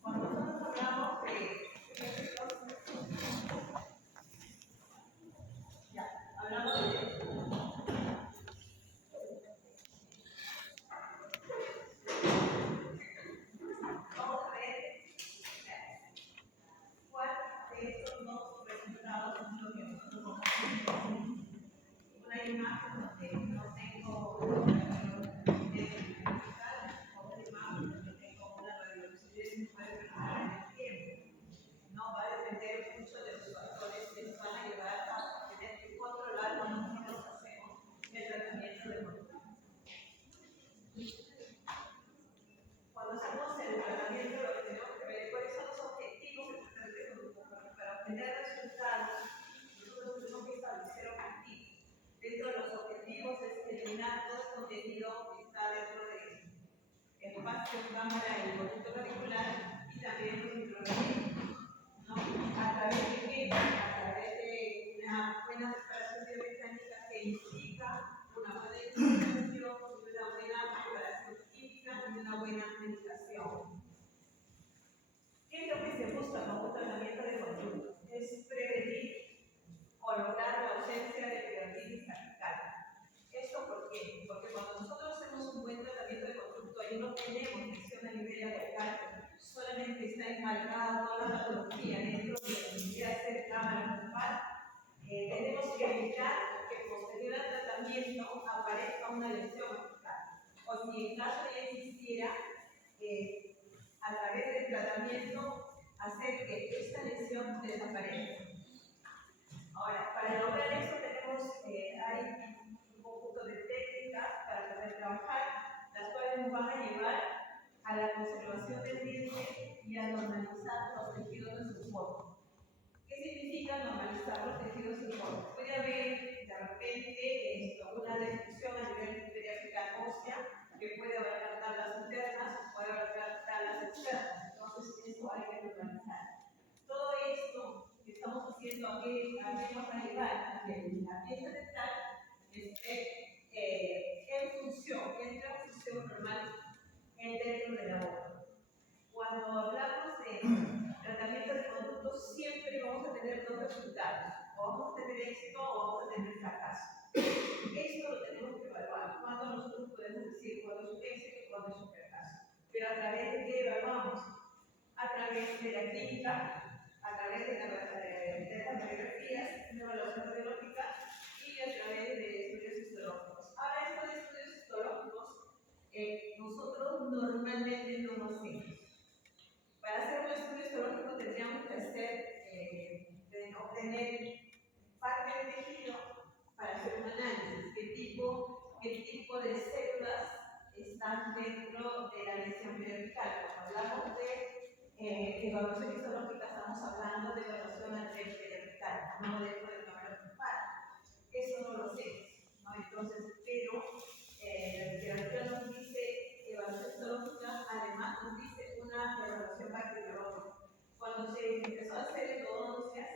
Cuando nosotros hablamos hablamos de vamos a ver cuál de estos dos resultados es lo que nosotros vamos a hacer. Una imagen donde no tengo otra imagen donde tengo una reducción que puede perdurar en el tiempo. No va a depender mucho de los factores que nos van a llevar a tener que controlar cuando nosotros hacemos el tratamiento de conducta. Cuando hacemos el tratamiento, lo que tenemos que ver es cuáles son los objetivos del tratamiento de conducta. Para obtener resultados, nosotros tenemos que establecer objetivos. Dentro de los objetivos es eliminar todo el contenido que está dentro del espacio cámara y el conducto radicular y también los microorganismos. ¿No? ¿A través de qué? A través de una buena preparación biomecánica que implica una buena identificación, una buena preparación química y una buena medicación. ¿Qué es lo que se busca con un tratamiento de conducto? Es prevenir o lograr la ausencia de peritonitis taquicardia. ¿Esto por qué? Porque cuando nosotros hacemos un buen tratamiento de conducto y no tenemos presión a nivel apical, solamente está enmarcada toda la patología dentro de lo que debería ser cámara lumbar, tenemos que evitar que posterior al tratamiento aparezca una lesión apical. O si en caso ya existiera, a través del tratamiento, hacer que esta lesión desaparezca. Ahora, para lograr eso tenemos, hay un conjunto de técnicas para poder trabajar, las cuales nos van a llevar a la conservación del diente y a normalizar los tejidos de su forma. ¿Qué significa normalizar los tejidos de su forma? Puede haber de repente una destrucción a nivel periapical ósea que puede abarcar tablas internas o puede abarcar tablas externas, entonces eso hay que normalizar. Todo esto que estamos haciendo aquí nos va a llevar a que la pieza dental esté en función, entre en función normal dentro de la boca. Cuando hablamos de tratamiento de conductos, siempre vamos a tener dos resultados: o vamos a tener éxito o vamos a tener fracaso. Esto lo tenemos que evaluar. Cuando nosotros podemos decir cuándo es un éxito y cuándo es un fracaso. Pero a través de qué evaluamos? A través de la clínica, a través de las radiografías, de evaluación radiológica y a través de estudios histológicos. Ahora, estos estudios histológicos nosotros normalmente no lo hacemos. Para hacer un estudio histológico tendríamos que obtener parte del tejido para hacer un análisis. ¿Qué tipo de células están dentro de la lesión periapical? Cuando hablamos de evaluación histológica, estamos hablando de evaluación a nivel periapical, no dentro del cámara lumbar. Eso no lo sé, ¿no? Entonces, pero la literatura nos dice evaluación histológica, además nos dice una evaluación bacteriológica. Cuando se empezó a hacer endodoncias,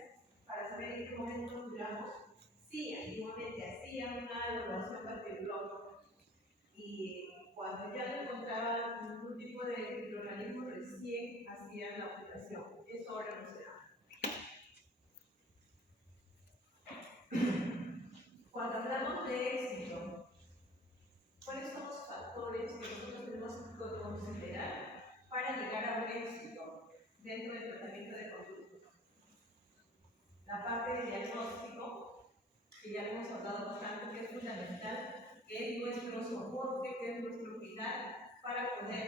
para saber en qué momento nos curamos, sí, antiguamente hacían una evaluación bacteriológica. Y cuando ya no encontraban ningún tipo de microorganismo, recién hacían la operación. Eso ahora no se da. Cuando hablamos de éxito, ¿cuáles son los factores que nosotros tenemos que considerar para llegar a un éxito dentro del tratamiento de conducta? La parte de diagnóstico, que ya hemos hablado bastante, que es fundamental, que es nuestro soporte, que es nuestro pilar para poder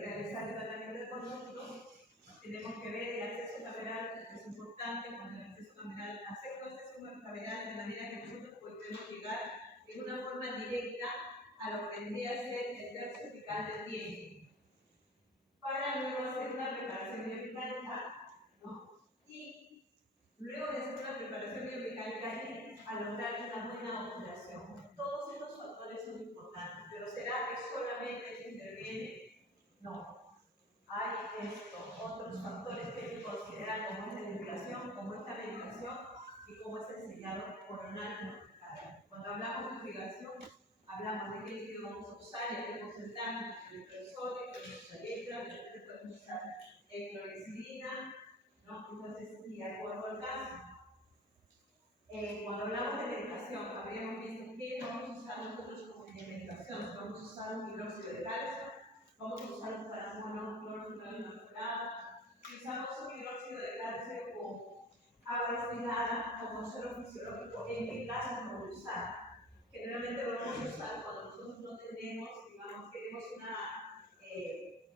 realizar el tratamiento de conductos. Tenemos que ver el acceso cameral, que es importante, con el acceso cameral, hacer un acceso cameral de manera que nosotros podemos llegar de una forma directa a lo que tendría que ser el tercio apical del diente, para luego hacer una preparación biomecánica, ¿no? Y luego de hacer una preparación biomecánica y a lograr una buena operación. Todos estos factores son importantes, pero ¿será que solamente esto interviene? No. Hay otros factores que hay que considerar, como es la irrigación, como es la medicación y como es el sellado coronal. Cuando hablamos de irrigación, hablamos de qué líquido vamos a usar y a qué porcentaje, usar clorexidina, ¿no? Entonces, y de acuerdo al caso. Cuando hablamos de medicación, habríamos visto que vamos a usar nosotros como medicación. Vamos a usar un hidróxido de calcio, vamos a usar un paracetamol clorofenol inmaculado. Si usamos un hidróxido de calcio con agua destilada o con suero fisiológico, ¿en qué caso no voy a usar? Generalmente lo vamos a usar cuando nosotros no tenemos, digamos, queremos una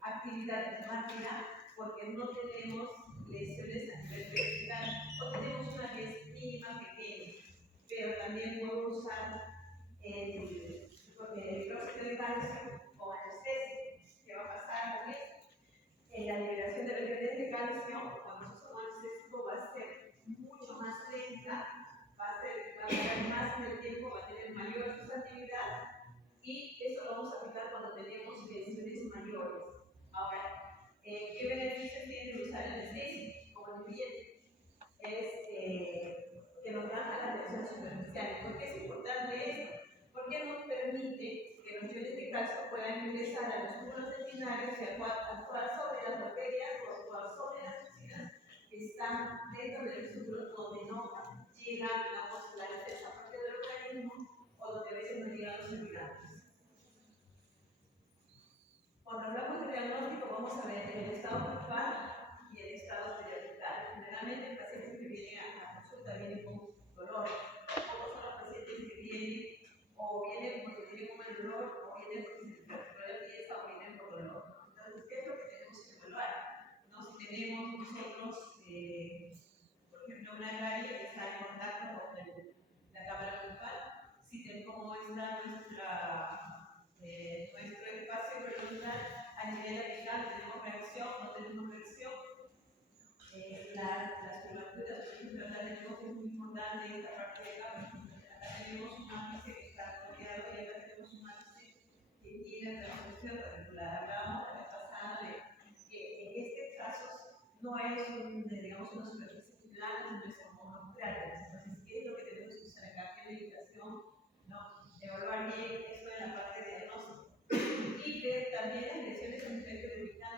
actividad rápida porque no tenemos lesiones a nivel vertical o tenemos una que es mínima, pequeña, pero también puedo usar el hidróxido de calcio o anestesia. ¿Qué va a pasar con esto? La liberación de redes de calcio, cuando se toma anestésico, va a ser mucho más lenta, va a durar más en el tiempo, va a tener mayor sustantividad y eso lo vamos a aplicar cuando tenemos lesiones mayores. Ahora, ¿qué beneficios tiene usar anestesia como nutriente? Es que nos baja las lesiones superficiales. ¿Por qué es importante esto? Porque nos permite que los iones de calcio puedan ingresar a los túbulos tendinarios y actuar sobre las bacterias o actuar sobre las toxinas que están dentro del túbulo donde no llega, digamos, la defensa parte del organismo o donde a veces no llegan los irritantes. Cuando hablamos de diagnóstico, vamos a ver el estado principal y el estado periodical. Generalmente, pacientes que vienen a consulta vienen con dolor. Pocos son los pacientes que vienen o vienen porque tienen un mal dolor, o vienen porque se les fracturó la pieza, o vienen por dolor. Entonces, ¿qué es lo que tenemos que evaluar? ¿No? Si tenemos nosotros, por ejemplo, una área que está en contacto con la cámara bucal, si cómo está nuestro espacio periodontal a nivel apical, tenemos reacción, no tenemos reacción. Las curvaturas, por ejemplo, acá tenemos que es muy importante esta parte de acá. Acá tenemos un ápice que está bloqueado y acá tenemos un ápice que tiene restricción radicular. Hablábamos la vez pasada de que en este caso no es digamos, una superficie plana, sino es como unos cráteres. Entonces, ¿qué es lo que tenemos que usar acá? ¿Qué medicación? ¿No? Evaluar bien esto en la parte de diagnóstico. Y ver también las lesiones en nivel vertical.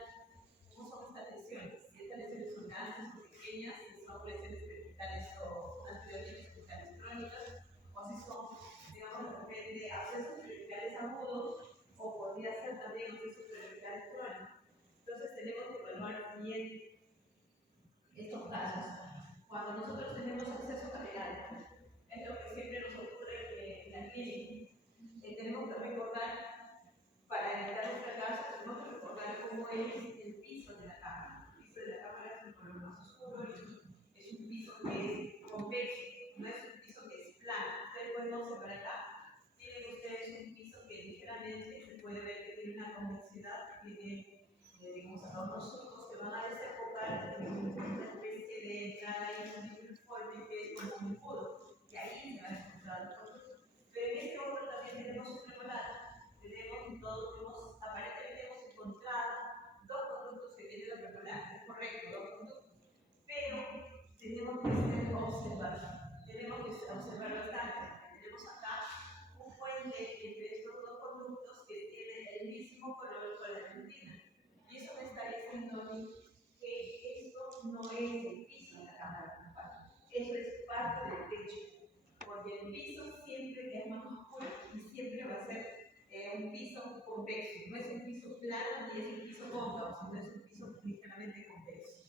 ¿Cómo son estas lesiones? Si estas lesiones son grandes o pequeñas, si son lesiones verticales o anteriores verticales crónicas, o si son, digamos, de repente, abscesos verticales agudos, o podría ser también abscesos verticales crónicos. Entonces, tenemos que evaluar bien estos casos. Cuando nosotros tenemos acceso capilar, es lo que siempre nos ocurre en la clínica. Tenemos que recordar, para evitar los fracasos, tenemos que recordar cómo es el piso de la cámara. El piso de la cámara es un color más oscuro y es un piso que es convexo, no es un piso que es plano. Ustedes pueden observar acá, tienen ustedes un piso que ligeramente se puede ver que tiene una convexidad, que tiene, digamos, acá unos surcos que van a desembocar en una especie de entrada uniforme que es como un embudo, y ahí se va a encontrar el producto. Pero en este otro también tenemos un preparado. Aparentemente hemos encontrado dos conductos que tienen la preparar, es correcto, dos conductos, pero tenemos que observar bastante. Tenemos acá un puente entre estos dos conductos que tiene el mismo color con la dentina. Y eso me está diciendo a mí que esto no es el piso de la cámara principal, eso es parte del techo, porque el piso siempre es más oscuro y siempre va a ser un piso convexo, no es un piso plano ni es un piso cóncavo, sino es un piso ligeramente convexo.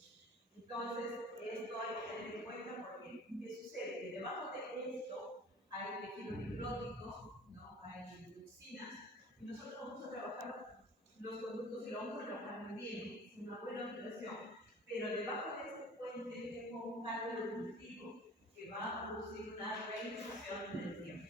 Entonces, esto hay que tener en cuenta porque, ¿qué sucede? Que debajo de esto hay tejido necrótico, ¿no? Hay toxinas, y nosotros vamos a trabajar los conductos y lo vamos a trabajar muy bien, es una buena operación, pero debajo de este puente tengo un caldo evolutivo que va a producir una reinserción en el tiempo.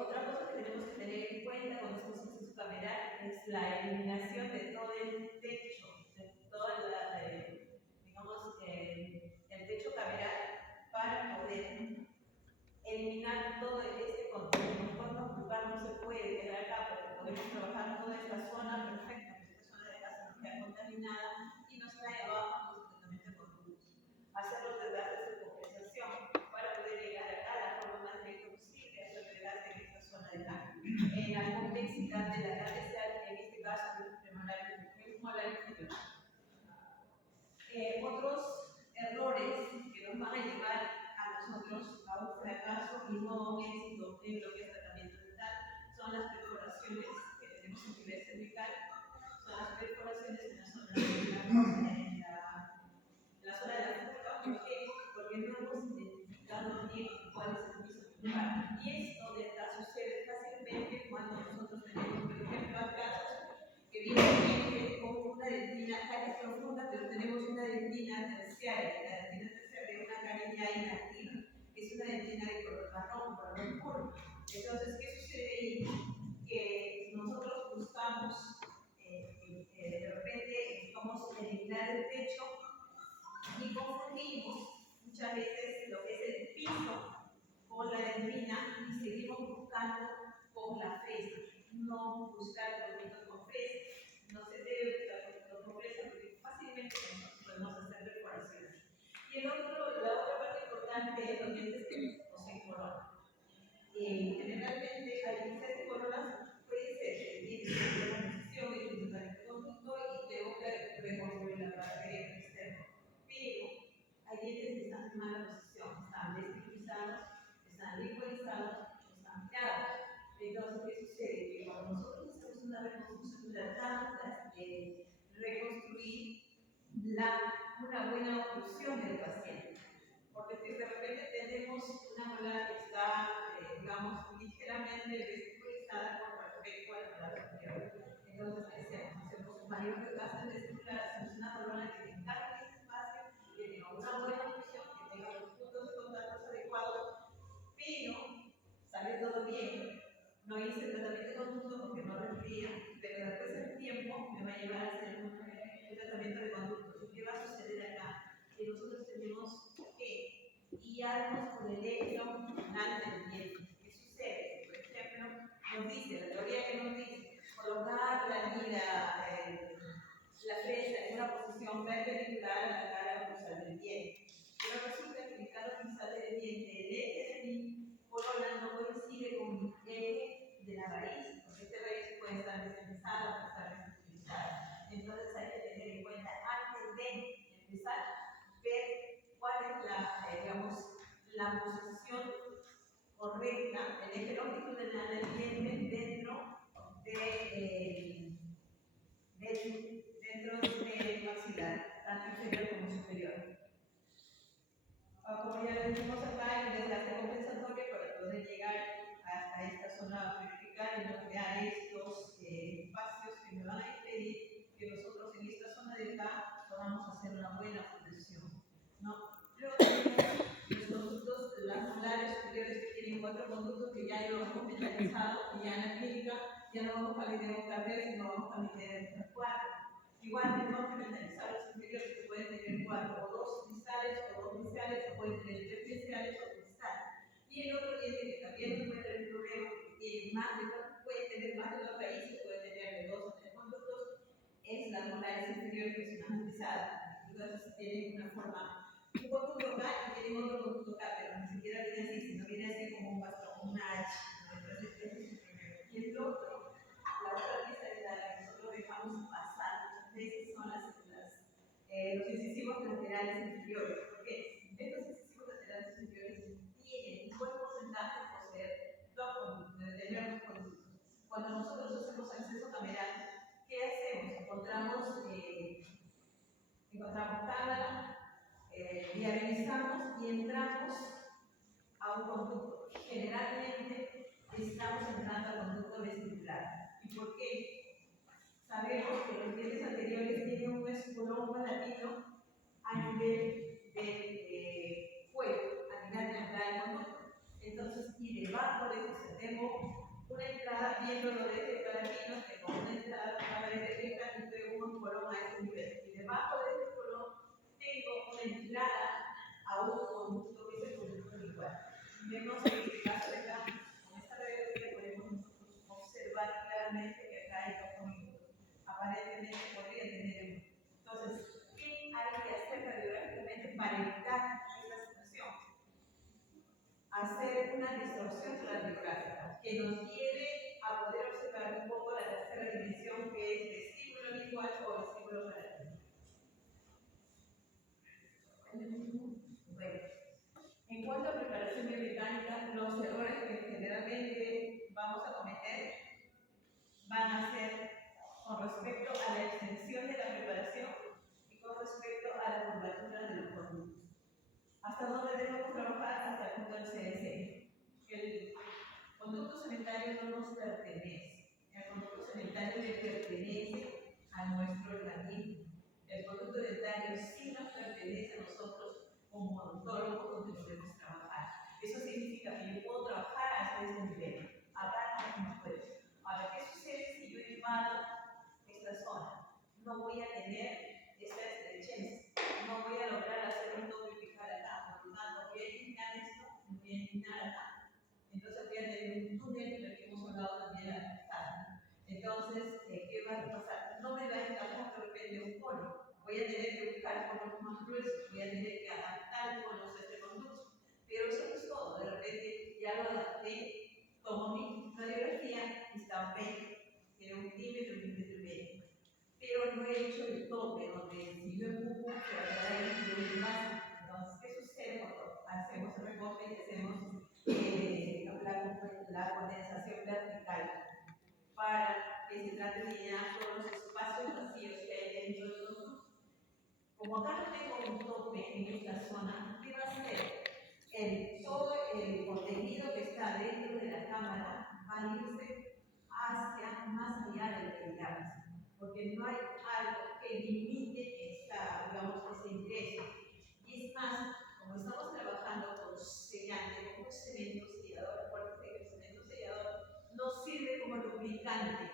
Otra cosa que tenemos que tener en cuenta cuando estamos en proceso cameral es la eliminación de todo el techo, de toda digamos, el techo cameral para poder eliminar todo este contenido. Mejor no ocupar, no se puede quedar acá porque podemos trabajar toda esta zona perfecta, esta zona de la cirugía contaminada y nos trae abajo los tratamientos con luz. Hacer los desgastes de compensación para poder llegar a la forma más directa posible, hacer desgaste en esta zona de cambio. En la complejidad de la gravedad, en este caso, Otros errores que nos van a llevar a nosotros a un fracaso y no a un éxito en lo que es tratamiento dental son las perforaciones que tenemos en nivel cervical, son las perforaciones en la zona de la zona de la boca. ¿Por qué? Porque no hemos identificado bien cuál es el piso dental. Y esto sucede fácilmente cuando nosotros tenemos, por ejemplo, casos que viene gente con una dentina, caries profunda, pero tenemos una dentina terciaria. La dentina terciaria es una carie ya inactiva, que es una dentina de color marrón, color oscuro. Entonces, ¿qué sucede ahí? Que nosotros buscamos, de repente, vamos a eliminar el techo y confundimos muchas veces lo que es el piso con la dentina y seguimos buscando con la fresa. No buscar productos con fresa. No se debe buscar productos con fresa porque fácilmente podemos hacer perforaciones. Y la otra parte importante es los dientes o se coronan. Generalmente hay dientes coronas, puede ser que tienen una posición de un conducto y tengo que reconstruir la parte externa. Pero hay dientes que están en mala posición, están desestabilizados, están licuadizados, están creados. Entonces, ¿qué sucede? Que cuando nosotros hacemos una reconstrucción, tratamos de reconstruir una buena oclusión del paciente. Porque si de repente tenemos una molar que está, digamos, ligeramente vestibulizada con respecto a la molar superior. Entonces, ¿qué hacemos? Hacemos un mayor desgaste vestibular, hacemos una corona que encargue ese espacio, que tenga una buena oclusión, que tenga los puntos de contacto adecuados, pero sale todo bien. No hice el tratamiento de conducto porque no requería, pero después del tiempo me va a llevar a hacer un tratamiento de conducto. ¿Y qué va a suceder acá? Que nosotros tenemos que guiarnos por el eje longitudinal del diente. ¿Qué sucede? Por ejemplo, nos dice, la teoría que nos dice, colocar la fresa en una posición perpendicular a la cara dorsal del diente. Pero resulta que mi cara dorsal del diente, el eje de mi corona no coincide con mi eje de la raíz, porque esta raíz puede estar desenlazada, puede estar desutilizada. Entonces hay que tener en cuenta antes de empezar ver cuál es la posición correcta, el eje longitudinal del diente dentro del maxilar, tanto inferior como superior. Como ya lo dijimos acá, el desgaste compensatorio para poder llegar hasta esta zona vertical y no crear estos espacios que me van a impedir que nosotros en esta zona de acá podamos hacer una buena función. ¿No? Luego tenemos los conductos, las molares superiores que tienen 4 conductos que ya lo hemos mentalizado y ya en la clínica ya no vamos a meter un cartel, sino vamos a meter 4. Igual tenemos que mentalizar los inferiores que pueden tener 4 o 2 cristales o 2 cristales o pueden tener 3 cristales o cristales. Y el otro diente que también no puede tener problema, que tiene puede tener más de 2 raíces, puede tener de 2 o 3 conductos, es las molares inferiores que son analizadas. Entonces tienen una forma, un conducto acá y tienen otro conducto acá, pero ni siquiera viene así, sino viene así como un bastón, una H. Entonces ese es el primero. Y el otro, la otra pieza es la que nosotros dejamos pasar. Estos son los incisivos laterales inferiores. ¿Por qué? Estos incisivos laterales inferiores tienen un buen porcentaje de poseer dos conductos, de tener dos conductos. Cuando nosotros hacemos acceso cameral, ¿qué hacemos? Encontramos cámara, viabilizamos y entramos a un conducto. Generalmente estamos entrando al conducto vestibular. ¿Y por qué? Sabemos que los dientes anteriores tienen un espolón palatino a nivel del cuello, a nivel de la entrada del conducto. Entonces, y debajo de eso tenemos una entrada, viéndolo desde el palatino, tengo una entrada a la pared recta y tengo un espolón a ese nivel. Y debajo de ese espolón tengo una entrada a un conducto que es el conducto igual. Vemos en este caso de acá, con esta radiografía podemos nosotros observar claramente que acá hay dos conductos. Aparentemente podría tener uno. Entonces, ¿qué hay que hacer radiográficamente para evitar esta situación? Hacer una distorsión radiográfica que nos lleve a poder observar un poco la tercera dimensión, que es vestíbulo visual o vestíbulo palatino. van a ser con respecto a la extensión de la preparación y con respecto a la curvatura de los conductos. ¿Hasta dónde debemos trabajar? Hasta el punto del CSM. El conducto sanitario no nos pertenece. El conducto sanitario le pertenece a nuestro organismo. El conducto sanitario sí nos pertenece a nosotros como odontólogos donde podemos trabajar. Eso significa que yo puedo trabajar hasta este nivel. Acá no puedo. Ahora, ¿qué sucede si yo invado esta zona? No voy a tener esta estrechez. No voy a lograr hacer un doble fijar acá. Por lo tanto, voy a eliminar esto, voy a eliminar acá. Entonces voy a tener un túnel del que hemos hablado también al pasar. Entonces, ¿qué va a pasar? No me va a encajar de repente un cono. Voy a tener que buscar conos más gruesos, voy a tener que adaptar conos a este conducto. Pero eso no es todo. De repente ya lo adapté, tomo mi radiografía y está ok. Tiene 1 milímetro, 1,5 milímetros. Pero no he hecho el tope, donde si yo empujo, se va a quedar ahí y voy más. Entonces, ¿qué sucede cuando hacemos el recorte y hacemos la condensación vertical? Para que se trate de llenar todos los espacios vacíos que hay dentro del conducto. Como acá no tengo un tope en esta zona, ¿qué va a hacer? Todo el contenido que está dentro de la cámara va a irse hacia más allá del pericardio, porque no hay algo que limite ese ingreso. Y es más, como estamos trabajando con sellante, con un cemento sellador, recuerden que el cemento sellador nos sirve como lubricante.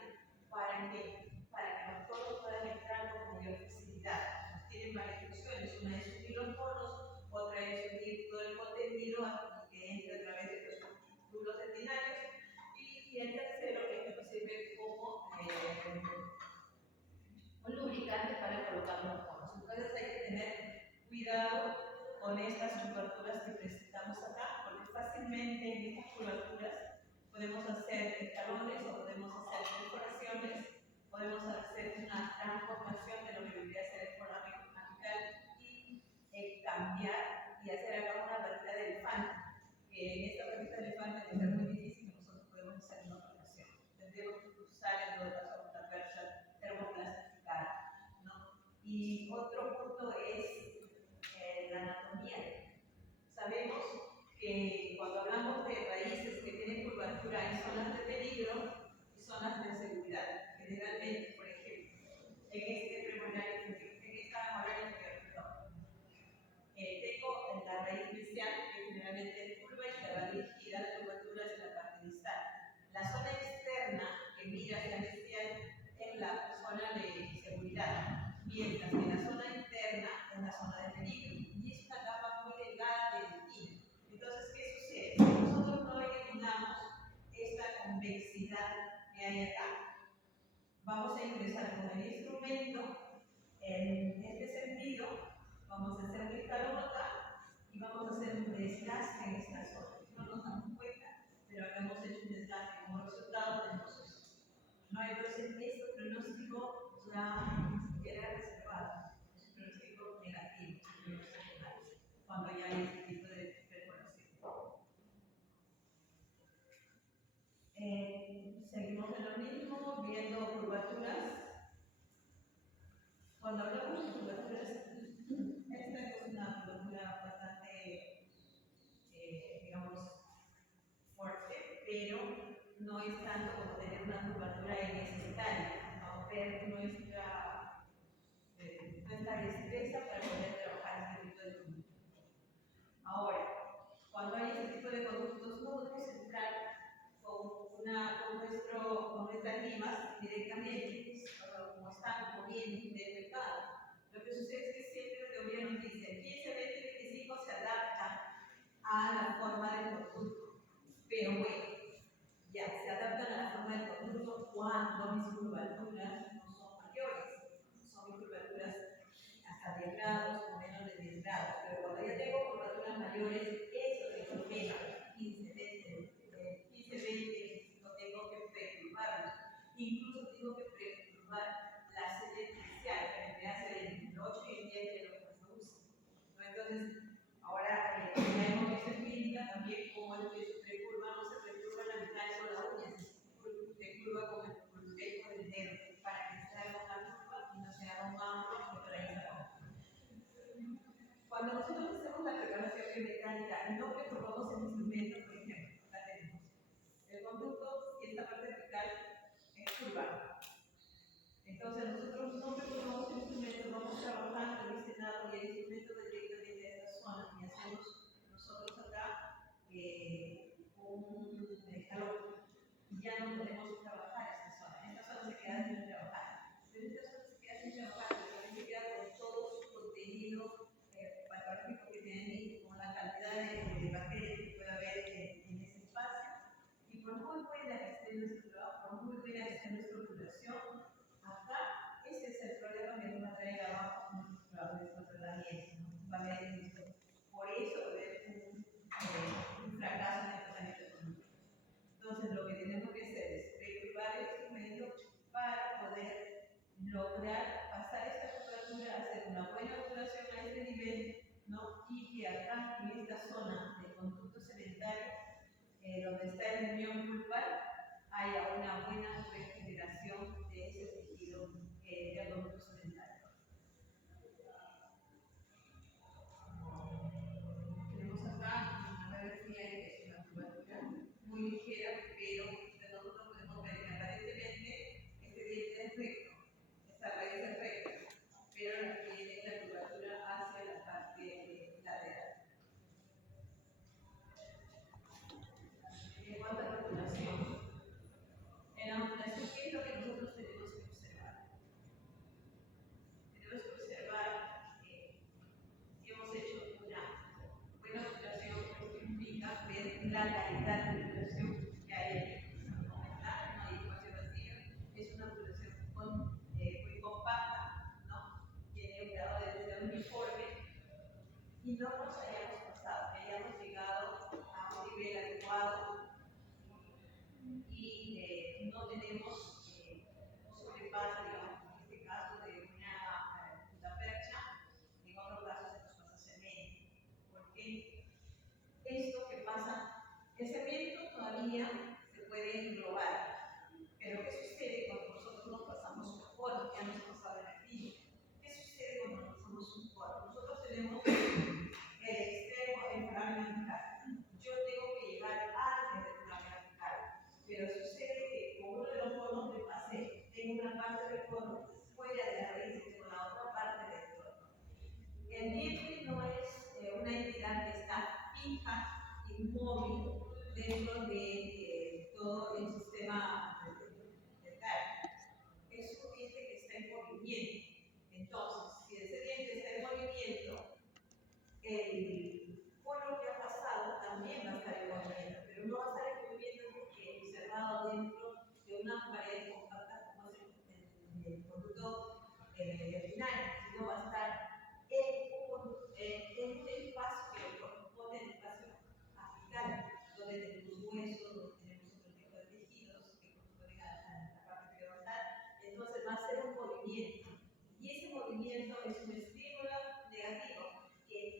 ¿Para qué? Para que todos puedan entrar con mayor facilidad. Tienen varias funciones, una es subir los poros, otra es subir todo el contenido que entra a través de los tubos dentinarios, y el tercero es que nos sirve como un lubricante para colocar los poros. Entonces hay que tener cuidado con estas curvaturas que presentamos acá, porque fácilmente en estas curvaturas podemos hacer escalones o podemos hacer perforaciones, podemos hacer una transformación de lo que debería ser el foramen apical y cambiar y hacer acá una patita de elefante, que en esta patita de elefante va a ser muy difícil que nosotros podemos hacer en otra ocasión. Tendríamos que usar en todo caso una percha termoplastificada, ¿no? Y otro punto es la anatomía. Sabemos que cuando hablamos de raíces que tienen curvatura hay zonas de peligro y zonas de seguridad. Generalmente, por ejemplo, en este premolario, en esta molaria inferior, tengo la raíz inicial, que generalmente es curva y se va dirigida a la curvatura hacia la parte distal. La zona externa que mira hacia la inicial es la zona de seguridad, mientras que la zona interna es la zona de peligro. Y es una capa muy delgada de dentina. Entonces, ¿qué sucede? Si nosotros no eliminamos esta convexidad que hay acá, vamos a ingresar con el instrumento en este sentido, vamos a hacer un escalón acá y vamos a hacer un desgaste en esta zona. No nos damos cuenta, pero acá hemos hecho un desgaste. Como resultado tenemos eso. No, entonces, este pronóstico ya ni siquiera reservado. Es un pronóstico negativo, cuando ya hay este tipo de perforación. Seguimos en lo mismo, viendo curvaturas. Cuando hablamos de curvaturas, esta es una curvatura bastante, digamos, fuerte, pero no es tanto como tener una curvatura innecesaria. Vamos a ver nuestra destreza para poder trabajar este tipo de conductos. Ahora, cuando hay este tipo de conductos, no podemos entrar con nuestras limas directamente, como están poniendo del mercado. Lo que sucede es que siempre la teoría nos dice 15, 20, 25 se adapta a la forma del conducto. Pero bueno, ya se adaptan a la forma del conducto cuando mis curvaturas no son mayores, son mis curvaturas hasta 10 grados o menos de 10 grados. Pero cuando ya tengo curvaturas mayores, eso es lo que 15, 20, 25 tengo que perturbarlo. Incluso tengo que perturbar la sede inicial, que me hace el 8 y el 10 de lo que se usa. Entonces, ahora ya hemos visto en clínica también cómo el que se precurva no se precurba la mitad con la uña, se curva con el dinámica, y no preocupamos el instrumento, por ejemplo, acá tenemos el conducto y esta parte vertical es curvada. Entonces nosotros no preocupamos el instrumento, vamos trabajando el listado y el instrumento directamente a esta zona y hacemos nosotros acá un escalón y ya no podemos trabajar esta zona. Esta zona se queda sin trabajar, pero esta zona se queda sin trabajar, pero también se queda con todo su contenido patológico que tiene ahí, con la cantidad de bacterias que puede haber en ese espacio. Y por muy buena que esté nuestro trabajo, por muy buena que esté nuestra población, acá ese es el problema que nos va a traer abajo nuestro tratamiento, ¿no? Va a haber esto. Por eso va a haber un fracaso en el tratamiento económico. Entonces, lo que tenemos que hacer es reclutar el instrumento para poder lograr pasar esta temperatura, hacer una buena obturación a este nivel, ¿no? Y que acá, en esta zona del conducto sedentario, donde está el unión pulpar, haya una buena regeneración de ese tejido del conducto sedentario. Tenemos acá una radiografía que es una curvatura muy ligera, pero nosotros podemos ver que aparentemente este diente es recto, esta raíz es recta, pero tiene la curvatura hacia la parte lateral. En cuanto a la ondulación, en la ondulación, ¿qué es lo que nosotros tenemos que observar? Tenemos que observar si hemos hecho una buena ondulación, esto implica ver la calidad de ondulación que hay aquí. No hay espacio vacío, es una ondulación muy compacta, ¿no? Tiene un grado de densidad uniforme y no nos hayamos pasado, que hayamos llegado a un nivel adecuado y no tenemos un sobrepaso, digamos, en este caso de una percha, en otro caso se nos pasa cemento. Porque esto que pasa, el cemento todavía se puede englobar, pero ¿qué sucede cuando nosotros nos pasamos un poro? Ya nos pasaba en la clínica. ¿Qué sucede cuando nos pasamos un poro? Nosotros tenemos el extremo en fragmental. Yo tengo que llegar antes del fragmental, pero sucede que con uno de los conos me pasé, tengo una parte del cono fuera de la raíz y tengo la otra parte del cono. El diente no es una entidad que está fija, inmóvil, dentro de todo el sistema dental. Es un diente que está en movimiento. Entonces, si ese diente está en movimiento, el cono que ha pasado también va a estar en movimiento, pero no va a estar en movimiento porque observado dentro de una pared compacta como es el conducto final, sino va a estar en un espacio que le corresponde al espacio apical, donde tenemos huesos, donde tenemos otro tipo de tejidos que corresponden a la parte periodontal. Entonces va a ser un movimiento, y ese movimiento es un estímulo negativo, que es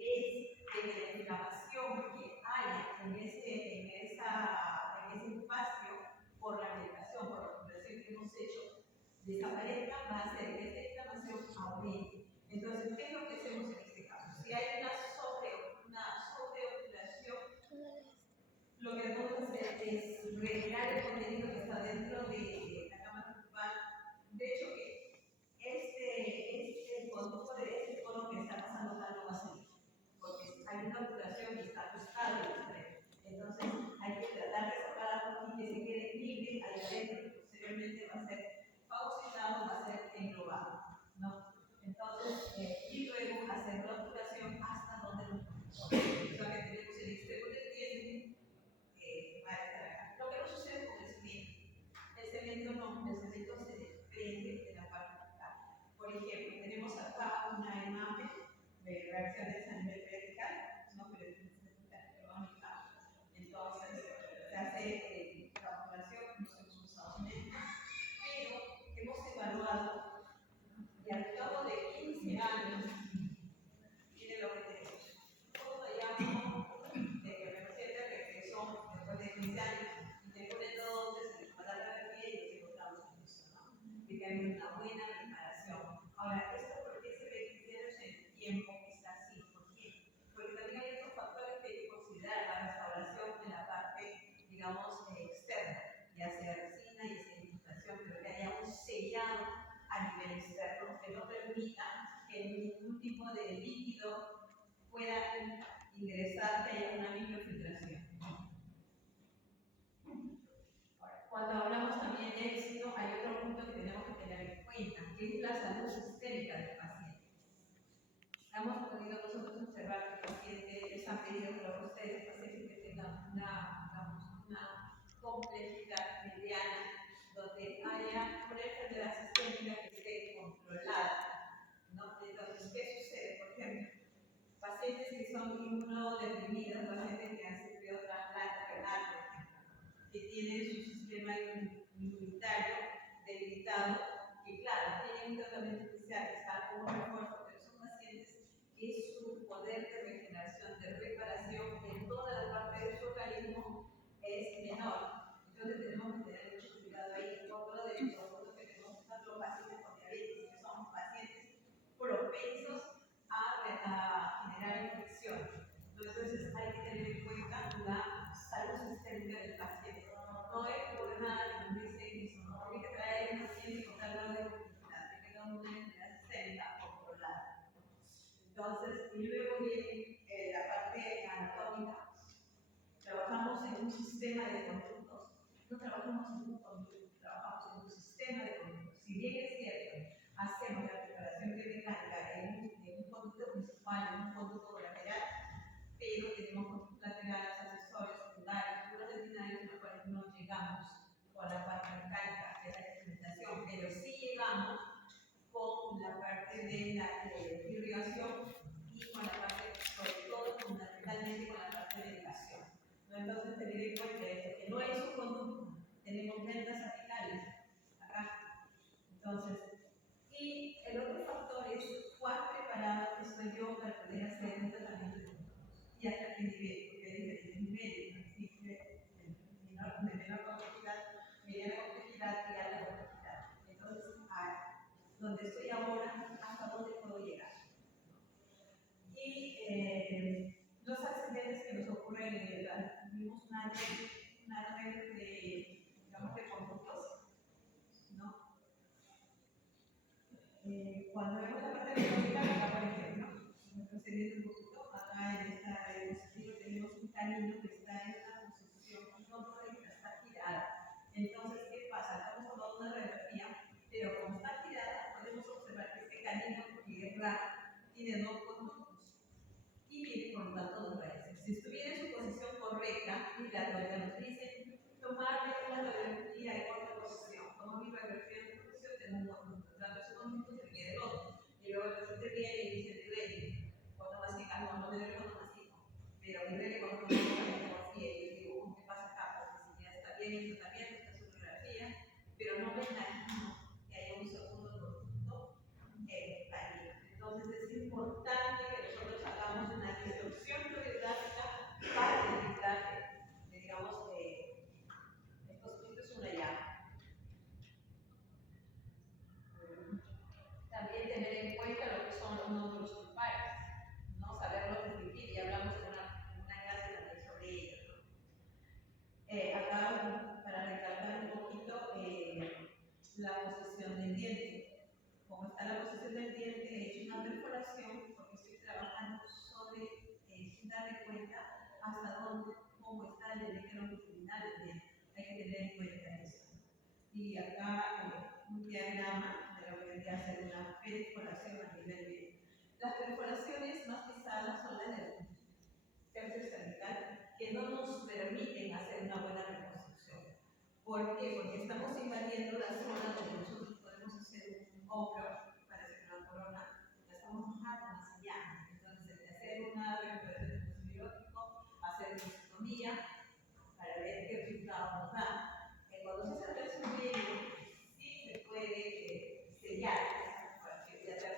de la inflamación que hay en ese espacio por la medicación, por la operación que hemos hecho, desaparezca, va a hacer que esta inflamación aumente. Entonces, ¿qué es lo que hacemos en este caso? Si hay una sobreoperación, lo que vamos a hacer es retirar el contenido que está dentro de la cámara pulpar. De hecho, que este conducto de este cono que está pasando acá no va a salir, porque hay una obturación y está ajustado el extremo. Entonces, hay que tratar de separarlo y que se quede libre ahí adentro, que posteriormente va a ser fagocitado, va a ser englobado, ¿no? Entonces, y luego hacer la obturación hasta donde nos corresponde. O sea, que tenemos el extremo del diente va a estar acá. Lo que no sucede con el cemento. El cemento no, el cemento se desprende de la parte vertical. Por ejemplo, tenemos acá una imagen de reacciones a nivel vertical, ¿no? Pero es crónica. Entonces, se hace la obturación, nos hemos usado cemento, pero hemos evaluado y al cabo de 15 años, miren lo que tenemos. Nosotros hallamos de que el paciente regresó después de 15 años y después de todo se les va a dar la terapia y nos encontramos en eso, ¿no? De que hay una buena reparación. Ahora, ¿esto por qué se beneficia en el tiempo que está así? ¿Por qué? Porque también hay otros factores que pueda ingresar, que haya una microfiltración. Ahora, cuando hablamos también de éxito, hay otro punto que tenemos que tener en cuenta, que es la salud sistémica del paciente. Hemos podido nosotros observar que pacientes les han pedido por ustedes, pacientes que tengan una complejidad mediana, donde haya una enfermedad sistémica que esté controlada, ¿no? Entonces, ¿qué sucede? Por ejemplo, pacientes que son inmunodeprimidos, pacientes que han sufrido trasplante renal, por ejemplo, que tienen su sistema inmunitario debilitado, que claro, tienen un tratamiento especial, que está como un refuerzo, pero son pacientes que su poder de regeneración, de reparación en toda la parte de su organismo es menor. Entonces tenemos que tener mucho cuidado ahí. Otro de los puntos que tenemos son los pacientes con diabetes, que son pacientes propensos a generar infección. Entonces hay que tener en cuenta la salud sistémica del paciente. No es por nada que nos dicen que tiene que traer un paciente con tal grado de complejidad, que tenga una enfermedad sistémica controlada. Entonces, y luego viene la parte anatómica. Trabajamos en un sistema de conductos, no trabajamos en un conducto, trabajamos en un sistema de conductos. Si bien es cierto, hacemos la preparación biomecánica en un conducto principal, en un conducto lateral, pero tenemos conductos laterales, accesorios, secundarios, figuras veterinarias, en los cuales no llegamos con la parte mecánica de la instrumentación, pero sí llegamos con la parte de la irrigación y con la parte, sobre todo, fundamentalmente con la parte de educación. ¿No? Entonces, tener en cuenta esto, que no es un conducto, tenemos ventas apicales acá. Entonces, y el otro factor es cuán preparado estoy yo para poder hacer un tratamiento de conductos y hasta qué nivel, porque hay diferentes niveles, existe de menor complejidad, mediana complejidad y alta complejidad. Entonces, donde estoy ahora, hasta dónde puedo llegar. Y los accidentes que nos ocurren en el vimos una red de, digamos, de conductos, ¿no? Cuando vemos la parte biológica, acá por ejemplo, procediendo un poquito, acá en esta diapositiva tenemos un canino que está en una posición no correcta, está girada. Entonces, ¿qué pasa? Estamos tomando una radiografía, pero como está girada, podemos observar que este canino tiene dos conductos y tiene por lo tanto dos raíces. Si estuviera en su posición correcta, y la radiografía nos dice tomarle una radiografía en otra posición. Como mi radiografía en otra posición, tengo un conducto, tanto ese conducto se queda el otro. Y luego el paciente viene y dice, te duele, cuando mastica, no me duele cuando mastico, pero me duele cuando me tengo fiebre. Y digo, ¿qué pasa acá? Porque si ya está bien el tratamiento, está su radiografía, pero no me imagino que haya un segundo conducto canino. Entonces es importante que nosotros hagamos una distorsión radiográfica para detectar, digamos, esto es una llave. También tener en cuenta lo que son los nódulos pulpares, ¿no? Saberlos distinguir, y hablamos en una clase también sobre ello, ¿no? Acá, para recalcar un poquito la posición del diente. Como está la posición del diente, he hecho una perforación porque estoy trabajando sobre, sin darme cuenta hasta dónde, cómo está el líquido longitudinal del diente. Hay que tener en cuenta eso. Y acá un diagrama de lo que vendría a ser una perforación a nivel medio. Las perforaciones más pesadas son las del tercio cervical, que no nos permiten hacer una buena reconstrucción. ¿Por qué? Porque estamos invadiendo la zona donde nosotros podemos hacer un hombro para hacer una corona, la estamos bajando más allá. Entonces, de hacer una recuperación del antibiótico, hacer una citotomía, para ver qué resultado nos da. Cuando se hace el medio, sí se puede sellar esa perforación y hacer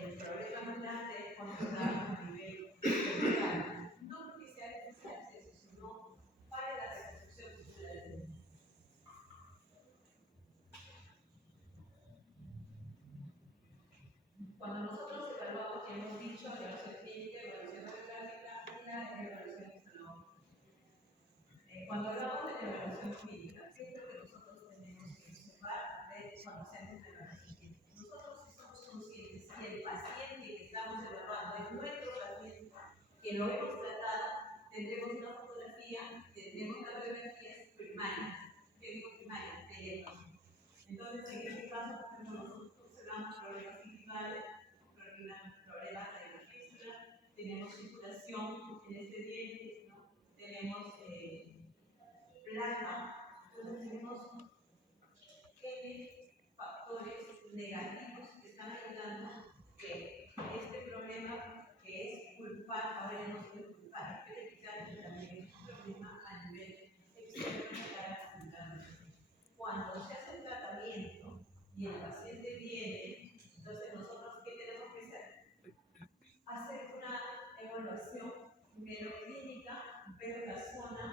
el problema más grande es controlar el nivel cerebral. No porque sea necesario eso, sino para la reconstrucción futura del niño. Cuando nosotros evaluamos, ya hemos dicho, evaluación clínica, evaluación radiográfica y la evaluación histológica. Cuando hablamos de la evaluación clínica, ¿qué es lo que nosotros tenemos que observar cuando hacemos la evaluación clínica? Nosotros somos conscientes que el paciente que estamos evaluando es nuestro que lo hemos tratado, tendremos una fotografía, tendremos las radiografías primarias. ¿Qué digo primarias? De diagnóstico. Entonces, en este caso, por ejemplo, nosotros observamos problemas principales, problemas de la fístula, tenemos circulación en este diente, ¿no? Tenemos placa, entonces tenemos factores negativos que están ayudando que este problema que es culpar, ahora ya no se puede culpar, pero evitar también es un problema a nivel externo. Cuando se hace el tratamiento y el paciente viene, entonces nosotros, ¿qué tenemos que hacer? Hacer una evaluación primero clínica, ver la zona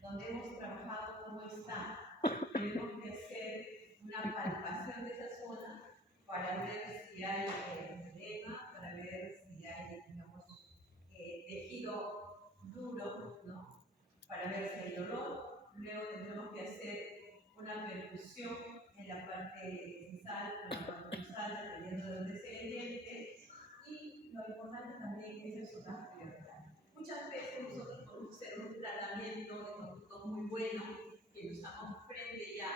donde hemos trabajado, cómo está. Tenemos que hacer una palpación de esa zona para ver si hay edema, para ver si hay, digamos, tejido duro, ¿no? Para ver si hay dolor. Luego tendremos que hacer una percusión en la parte censal, en la parte dorsal, dependiendo de dónde sea el diente. Y lo importante también es el sonaje prioritario. Muchas veces nosotros podemos hacer un tratamiento de conducto muy bueno, que nos estamos frente ya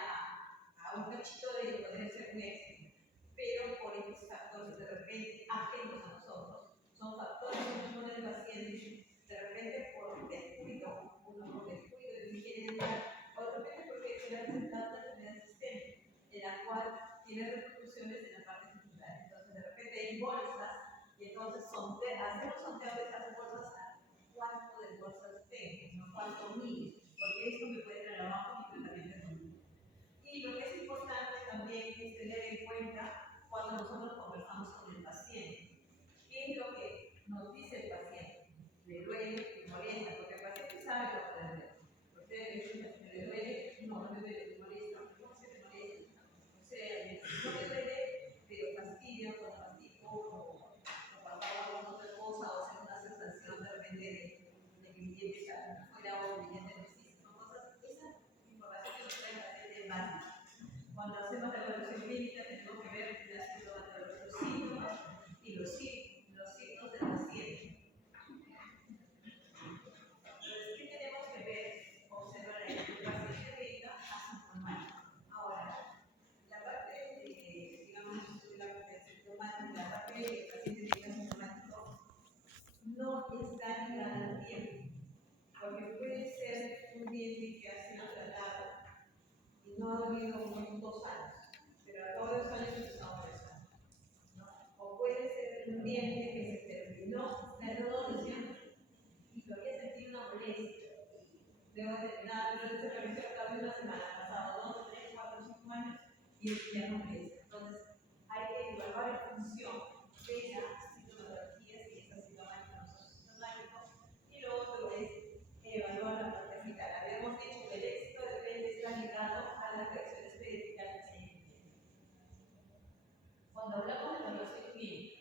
a un cachito de poder ser un éxito, pero por estos factores de repente ajenos a nosotros, son factores que nos ponen el paciente, de repente por descuido, uno por descuido de higiene dental, o de repente porque se le ha presentado una enfermedad sistémica, en la cual tiene repercusiones en la parte tisular. Entonces, de repente hay bolsas, y entonces hacemos sorteo de esas bolsas a cuánto de bolsas tengo, no cuánto mido, porque esto me puede traer abajo mi tratamiento de conducta. Y lo que es importante también es tener en cuenta cuando nosotros conversamos con el paciente, qué es lo que nos dice el paciente. Le duele, le molesta, porque el paciente sabe lo que le duele. Ustedes dicen que le duele, no le duele, le molesta, no se le molesta. O sea, no le duele, pero fastidia con fastidio, o cuando hago otra cosa, o sea, una sensación de repente de que mi diente está fuera o mi diente no existe, ¿no? Cosas, esa información que nos trae el paciente es básica. Cuando hacemos la evaluación clínica tenemos que ver los síntomas y los signos del paciente. Entonces, ¿qué tenemos que ver? Observar el paciente venga asintomático. Ahora, la parte, digamos, la parte asintomática, la parte del paciente venga asintomático no está ligada al tiempo, porque puede ser un diente que ha sido tratado y no ha habido unos 2 años, pero a todos los años está molestando, ¿no? O puede ser un diente que se terminó la endodoncia y todavía sentí una molestia. Luego de terminar, luego de revisar cada una semana, pasado 2, 3, 4, 5 años y ya no molesta. Entonces, hay que evaluar en función de las sintomatologías y esta sintomática no son sintomáticos. Y lo otro es evaluar la parte vital. Habíamos dicho que el éxito de repente está ligado a las reacciones periféricas que se tienen. Cuando hablamos de evaluación clínica,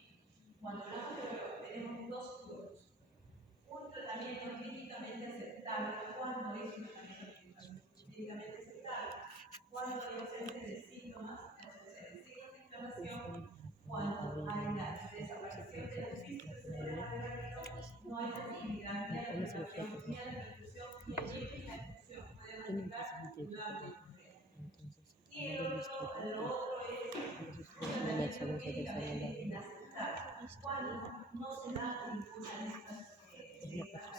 cuando hablamos de evaluación, tenemos 2 grupos. Un tratamiento clínicamente aceptable, cuando es un tratamiento clínicamente aceptable, cuando hay ausencia de síntomas, ausencia de signos de inflamación, cuando hay la desaparición de las fístulas en el radiográfico, no hay sensibilidad ni a la inflamación, ni a la perfusión, ni a la infusión, puede manifestar una melancolía. Y lo otro es un tratamiento clínicamente inaceptable, cuando no se da ninguna de estas características,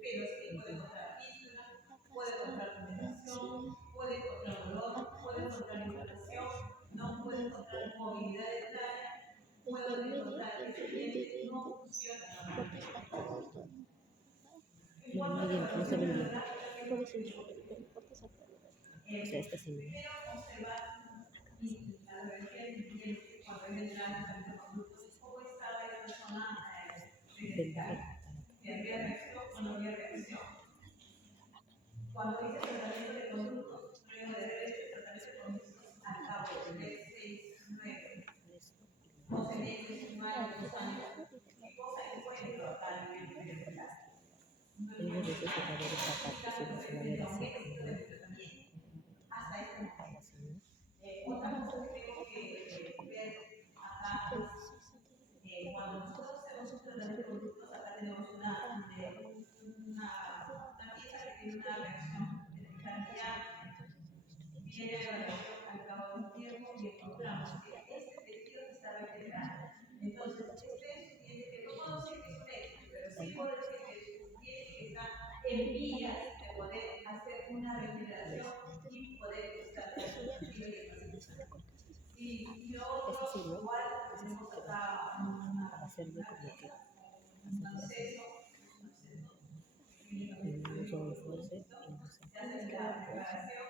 pero sí puede encontrar fístula, puede encontrar fermentación, puede encontrar dolor, puede encontrar inflamación, no puede encontrar movilidad dental, puede encontrar que ese diente no funciona normalmente. En cuanto a la evaluación radiográfica, ¿qué es lo que tenemos que hacer? Primero observar la radiografía del diente cuando hay entrada cómo estaba esta zona dental. Si había reacción o no había reacción. Cuando hice tratamiento de conductos, luego de haber hecho el tratamiento de conductos al cabo de 3, 6, 9, 12 meses, 1 año, 2 años, ¿qué cosa encuentro acá a nivel periodontal? No encuentro significativamente un éxito del tratamiento hasta este momento. Otra cosa que tengo que ver acá es cuando nosotros hacemos un tratamiento de conductos, acá tenemos evaluación al cabo de un tiempo y encontramos que este tejido se está regenerando. Entonces, este tiene que, no puedo decir que es un éxito, pero sí puedo decir que tiene que estar en vías de poder hacer una regeneración y poder estar productiva y estar. Y lo otro, igual tenemos acá un acceso, se hace la preparación